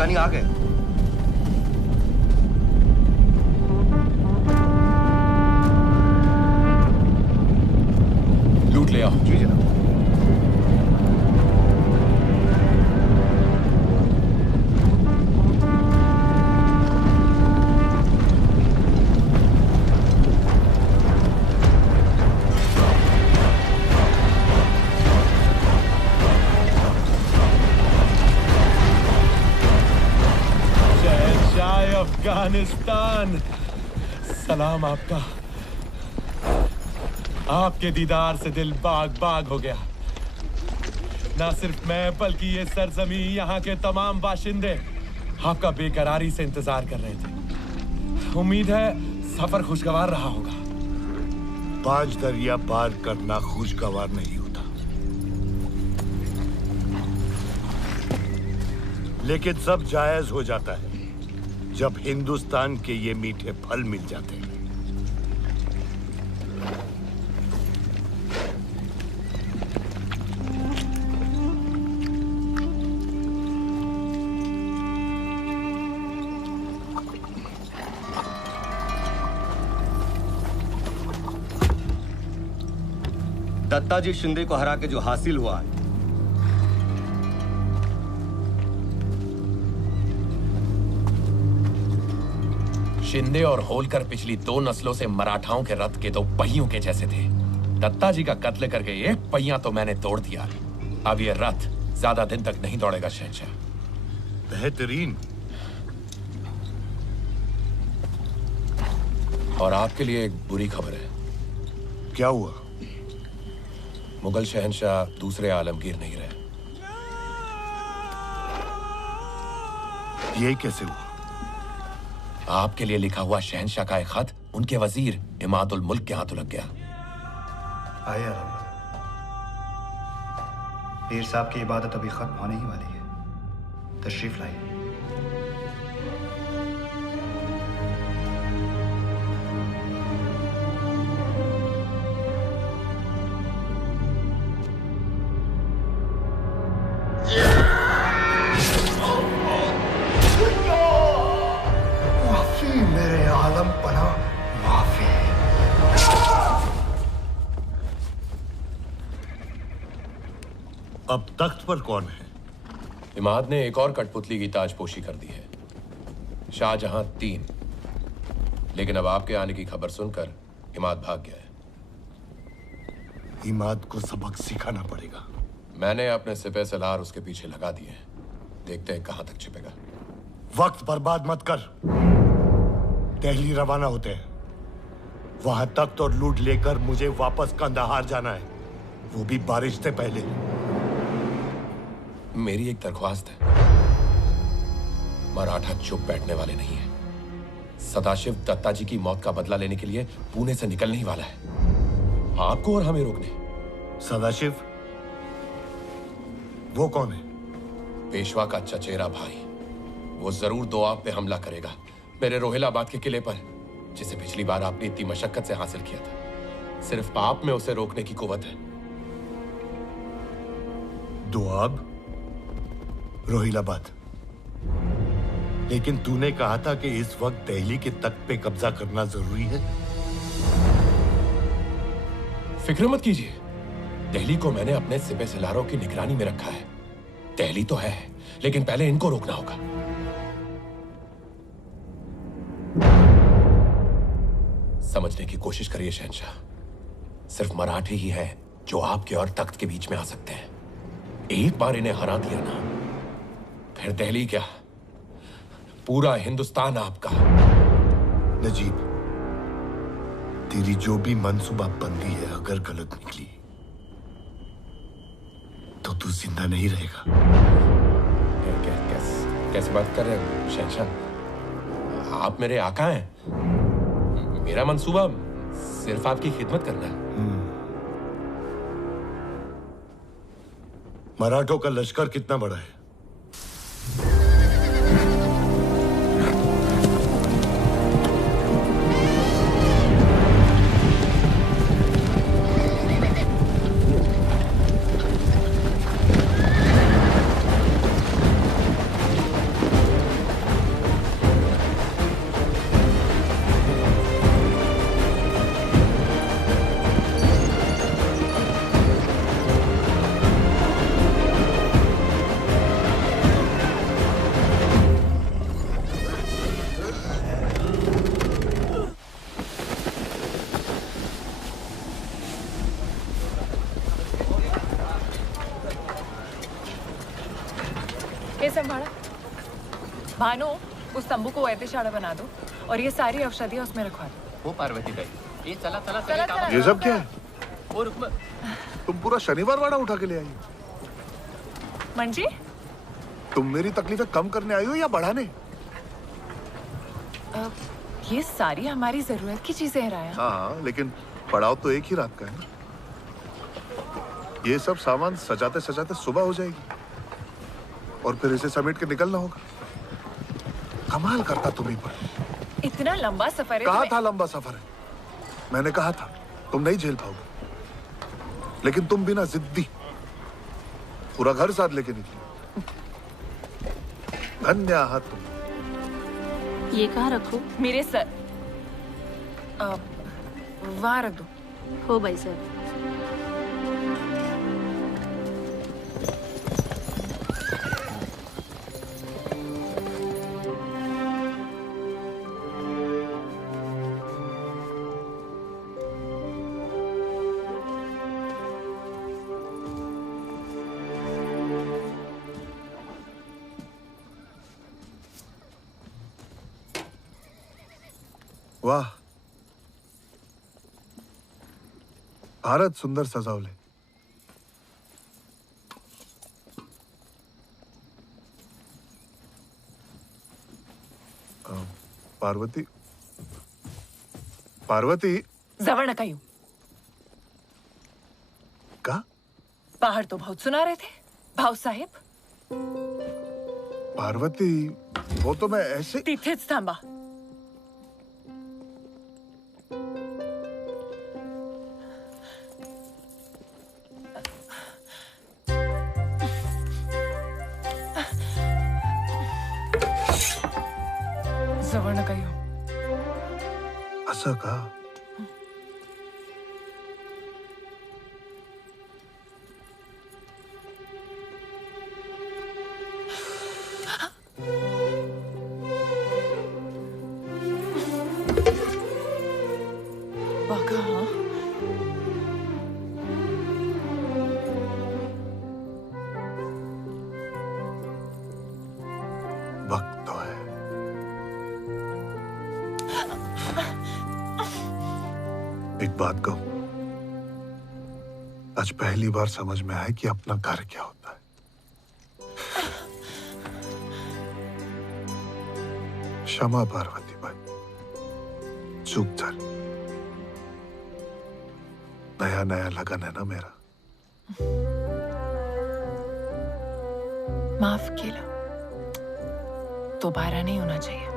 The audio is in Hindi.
अफगानी आ गए। लूट ले आओ। जी जनाब। अफगानिस्तान, सलाम आपका। आपके दीदार से दिल बाग बाग हो गया। ना सिर्फ मैं बल्कि ये सरजमी, यहाँ के तमाम बाशिंदे आपका बेकरारी से इंतजार कर रहे थे। उम्मीद है सफर खुशगवार रहा होगा। 5 दरिया पार करना खुशगवार नहीं होता, लेकिन सब जायज हो जाता है जब हिंदुस्तान के ये मीठे फल मिल जाते हैं। दत्ताजी शिंदे को हरा के जो हासिल हुआ है, शिंदे और होलकर पिछली 2 नस्लों से मराठाओं के रथ के 2 पहियों के जैसे थे। दत्ताजी का कत्ल करके 1 पहिया तो मैंने तोड़ दिया। अब ये रथ ज्यादा दिन तक नहीं दौड़ेगा शहंशाह। बेहतरीन। और आपके लिए एक बुरी खबर है। क्या हुआ? मुगल शहंशाह दूसरे आलमगीर नहीं रहे। ये कैसे हुआ? आपके लिए लिखा हुआ शहंशाह का एक खत उनके वजीर इमादुल मुल्क के हाथों लग गया। आइए आराम। पीर साहब की इबादत अभी खत्म होने ही वाली है। तशरीफ लाइए। अब तख्त पर कौन है? इमाद ने एक और कठपुतली की ताजपोशी कर दी है। शाहजहां 3, लेकिन अब आपके आने की खबर सुनकर इमाद भाग गया है। इमाद को सबक सिखाना पड़ेगा। मैंने अपने सिपह सलार उसके पीछे लगा दिए हैं। देखते हैं कहां तक छिपेगा। वक्त बर्बाद मत कर। दिल्ली रवाना होते हैं। वहां तख्त और लूट लेकर मुझे वापस कंदाहार जाना है, वो भी बारिश से पहले। मेरी एक दरख्वास्त है। मराठा चुप बैठने वाले नहीं है। सदाशिव दत्ताजी की मौत का बदला लेने के लिए पुणे से निकलने ही वाला है। आपको और हमें रोकने। सदाशिव? वो कौन है? पेशवा का चचेरा भाई। वो जरूर दोआब पे हमला करेगा, मेरे रोहिलाबाद के किले पर, जिसे पिछली बार आपने इतनी मशक्कत से हासिल किया था। सिर्फ आप में उसे रोकने की कुव्वत है। दोआब? रोहिलाबाद? लेकिन तूने कहा था कि इस वक्त दिल्ली के तख्त पे कब्जा करना जरूरी है। फिक्र मत कीजिए, दिल्ली को मैंने अपने सिपह सलारों की निगरानी में रखा है। दिल्ली तो है, लेकिन पहले इनको रोकना होगा। समझने की कोशिश करिए शहंशाह, सिर्फ मराठे ही हैं जो आपके और तख्त के बीच में आ सकते हैं। एक बार इन्हें हरा दिया ना, फिर दिल्ली क्या, पूरा हिंदुस्तान आपका। नजीब, तेरी जो भी मनसूबाबंदी है अगर गलत निकली तो तू जिंदा नहीं रहेगा। कैसे बात कर रहे हैं शहंशाह? आप मेरे आका हैं। मेरा मंसूबा सिर्फ आपकी खिदमत करना है। मराठों का लश्कर कितना बड़ा है? ये संभाला। भानु, उस तंबू को ऐतिशाड़ा बना दो और ये सारी औषधियाँ उसमें रखवा दो। वो पार्वती गई। ये चला चला चला, चला। ये सब क्या है? वो रुक मत। तुम पूरा शनिवार वाड़ा उठा के ले आई हो। मंजी, तुम मेरी तकलीफें कम करने आई हो या बढ़ाने? ये सारी हमारी जरूरत की चीजें हैं राया। हाँ, लेकिन पड़ाव तो एक ही रात का है ना। ये सब सामान सजाते सजाते सुबह हो जाएगी और फिर इसे समेट के निकलना होगा। कमाल करता तुम्ही पर। इतना लंबा सफर है। कहा था लंबा सफर है। मैंने कहा था तुम नहीं झेल पाओगे, लेकिन तुम बिना जिद्दी पूरा घर साथ लेके निकली। धन्य हाथ तुम। ये कहाँ रखो? मेरे सर वहां रख दो। हो भाई सर। वाह, भारत सुंदर सजावले। पार्वती, पार्वती जवळ नका येऊ। का? बाहर तो बहुत सुना रहे थे भाऊ साहेब। पार्वती, वो तो मैं ऐसे। तिथेच थांबा। जवळ नका येऊ। असं का? बघा हा। वक्त तो है। एक बात कहूं, आज पहली बार समझ में आया कि अपना घर क्या होता है। क्षमा पार्वती बाई, चूक झाली। नया नया लगन है ना मेरा। माफ केलं। दोबारा नहीं होना चाहिए।